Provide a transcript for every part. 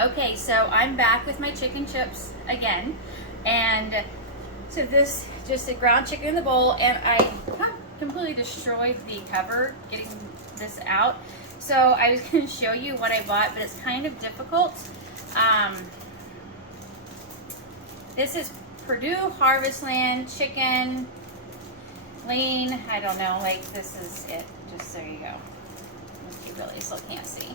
Okay, so I'm back with my chicken chips again, and so this just a ground chicken in the bowl, and I completely destroyed the cover getting this out. So I was going to show you what I bought, but it's kind of difficult. This is Purdue Harvestland chicken, lean. I don't know, like this is it. Just there you go. You really still can't see.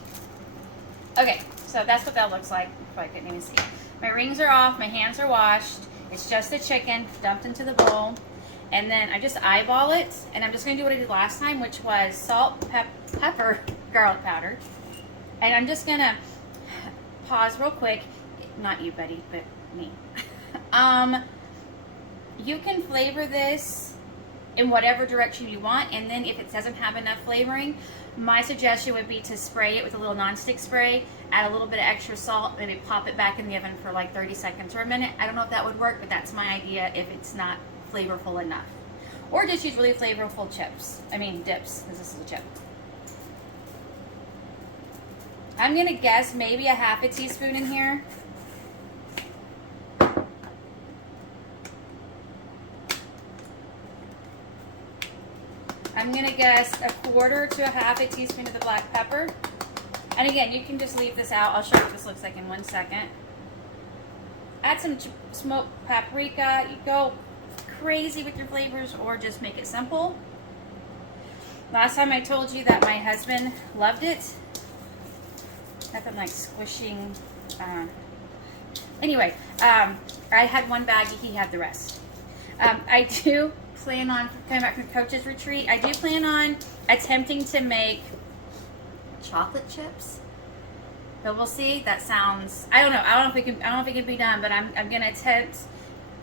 Okay, so that's what that looks like. I couldn't even see. My rings are off, my hands are washed. It's just the chicken dumped into the bowl. And then I just eyeball it, and I'm just gonna do what I did last time, which was salt, pepper, garlic powder. And I'm just gonna pause real quick. Not you, buddy, but me. You can flavor this in whatever direction you want, and then if it doesn't have enough flavoring, my suggestion would be to spray it with a little nonstick spray, add a little bit of extra salt, maybe pop it back in the oven for like 30 seconds or a minute. I don't know if that would work, but that's my idea if it's not flavorful enough. Or just use really flavorful chips. I mean dips, because this is a chip. I'm gonna guess maybe a half a teaspoon in here. I'm gonna guess a quarter to a half a teaspoon of the black pepper. And again, you can just leave this out. I'll show you what this looks like in 1 second. Add some smoked paprika. You go crazy with your flavors or just make it simple. Last time I told you that my husband loved it. Nothing like squishing. Anyway, I had one baggie, he had the rest. I do plan on, coming back from coach's retreat, I do plan on attempting to make chocolate chips. But we'll see. That sounds, I don't know if it can be done, but I'm gonna attempt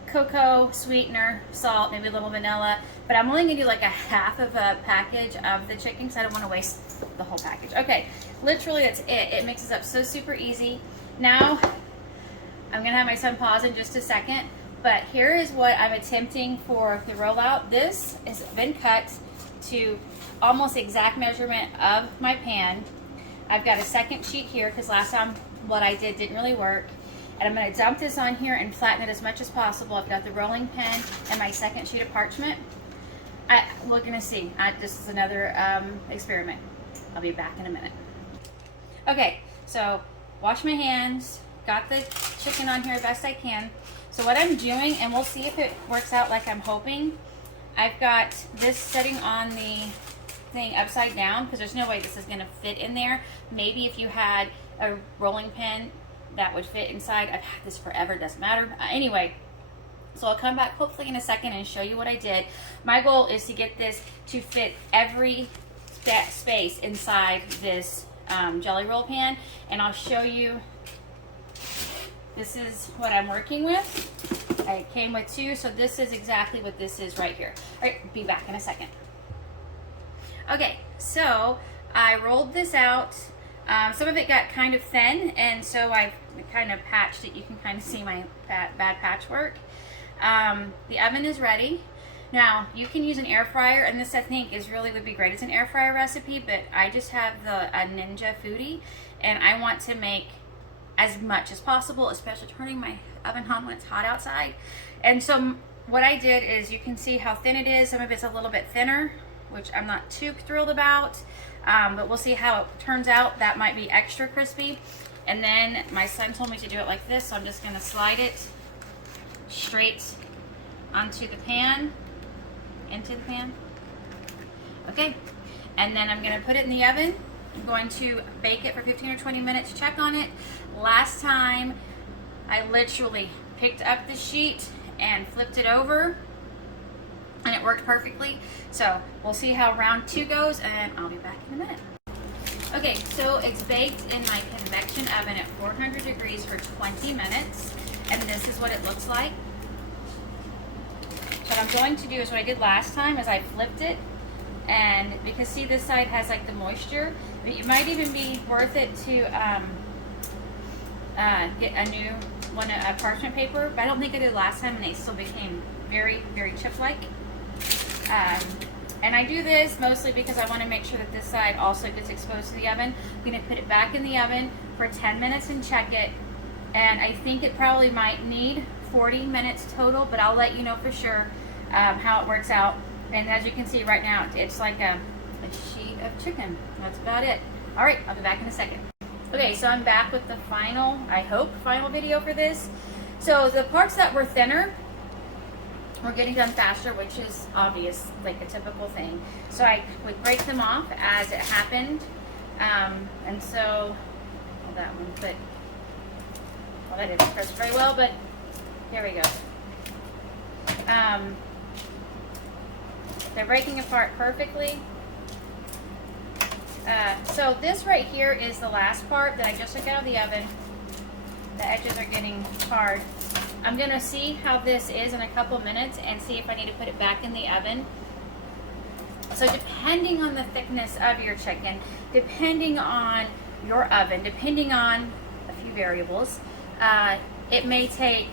cocoa, sweetener, salt, maybe a little vanilla, but I'm only gonna do like a half of a package of the chicken because I don't want to waste the whole package. Okay, literally that's it. It mixes up so super easy. Now I'm gonna have my son pause in just a second, but here is what I'm attempting for the rollout. This has been cut to almost exact measurement of my pan. I've got a second sheet here because last time what I did didn't really work. And I'm going to dump this on here and flatten it as much as possible. I've got the rolling pin and my second sheet of parchment. We're going to see. This is another experiment. I'll be back in a minute. Okay, so wash my hands. Got the chicken on here best I can. So what I'm doing, and we'll see if it works out like I'm hoping, I've got this sitting on the thing upside down because there's no way this is going to fit in there. Maybe if you had a rolling pin that would fit inside. I've had this forever, doesn't matter. Anyway, so I'll come back hopefully in a second and show you what I did. My goal is to get this to fit every space inside this jelly roll pan, and I'll show you. This is what I'm working with. I came with two, so this is exactly what this is right here. All right, be back in a second. Okay, so I rolled this out. Some of it got kind of thin, and so I kind of patched it. You can kind of see my bad patchwork. The oven is ready. Now, you can use an air fryer, and this I think would be great. It's an air fryer recipe, but I just have a Ninja Foodie, and I want to make as much as possible, especially turning my oven on when it's hot outside. And so what I did is, you can see how thin it is. Some of it's a little bit thinner, which I'm not too thrilled about. But we'll see how it turns out. That might be extra crispy. And then my son told me to do it like this, so I'm just going to slide it straight onto the pan, into the pan. Okay, and then I'm going to put it in the oven. I'm going to bake it for 15 or 20 minutes, check on it. Last time, I literally picked up the sheet and flipped it over, and it worked perfectly. So we'll see how round 2 goes, and I'll be back in a minute. Okay, so it's baked in my convection oven at 400 degrees for 20 minutes, and this is what it looks like. What I'm going to do is what I did last time, is I flipped it, and because see this side has like the moisture, it might even be worth it to get a new one, a parchment paper, but I don't think I did last time, and they still became very, very chip-like. And I do this mostly because I want to make sure that this side also gets exposed to the oven. I'm going to put it back in the oven for 10 minutes and check it. And I think it probably might need 40 minutes total, but I'll let you know for sure how it works out. And as you can see right now, it's like a sheet of chicken. That's about it. All right, I'll be back in a second. Okay, so I'm back with the final, I hope, final video for this. So the parts that were thinner, we're getting done faster, which is obvious, like a typical thing. So I would break them off as it happened. And so, well, that one, but, well, that didn't press very well, but here we go. They're breaking apart perfectly. So this right here is the last part that I just took out of the oven. The edges are getting hard. I'm gonna see how this is in a couple minutes and see if I need to put it back in the oven. So depending on the thickness of your chicken, depending on your oven, depending on a few variables, it may take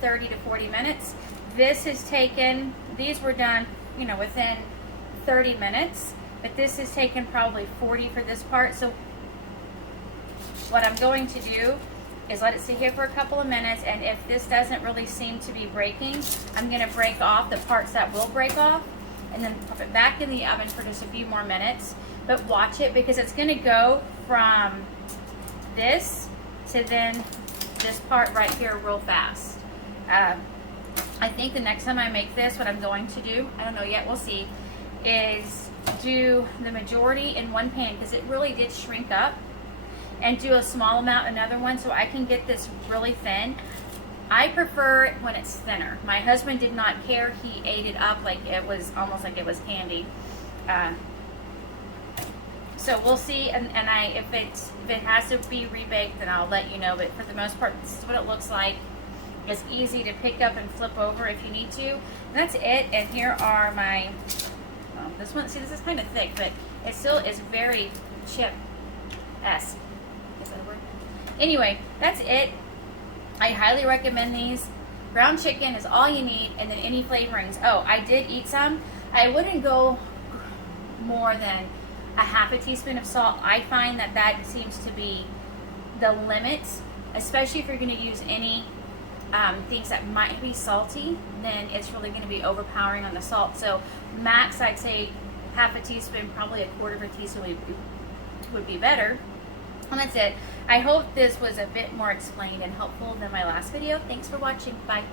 30 to 40 minutes. This has taken, these were done, you know, within 30 minutes, but this has taken probably 40 for this part. So what I'm going to do is let it sit here for a couple of minutes, and if this doesn't really seem to be breaking, I'm going to break off the parts that will break off and then pop it back in the oven for just a few more minutes. But watch it, because it's going to go from this to then this part right here real fast. I think the next time I make this, what I'm going to do, I don't know yet, we'll see, is do the majority in one pan, because it really did shrink up, and do a small amount in another one so I can get this really thin. I prefer it when it's thinner. My husband did not care. He ate it up like it was almost like it was candy. So we'll see, and if it has to be rebaked, then I'll let you know. But for the most part, this is what it looks like. It's easy to pick up and flip over if you need to. And that's it. And here are my, well, this one, see, this is kind of thick, but it still is very chip-esque. Is that a word? Anyway, that's it. I highly recommend these. Ground chicken is all you need, and then any flavorings. Oh, I did eat some. I wouldn't go more than a half a teaspoon of salt. I find that that seems to be the limit, especially if you're going to use any things that might be salty, then it's really going to be overpowering on the salt. So max, I'd say half a teaspoon, probably a quarter of a teaspoon would be better. And that's it. I hope this was a bit more explained and helpful than my last video. Thanks for watching. Bye.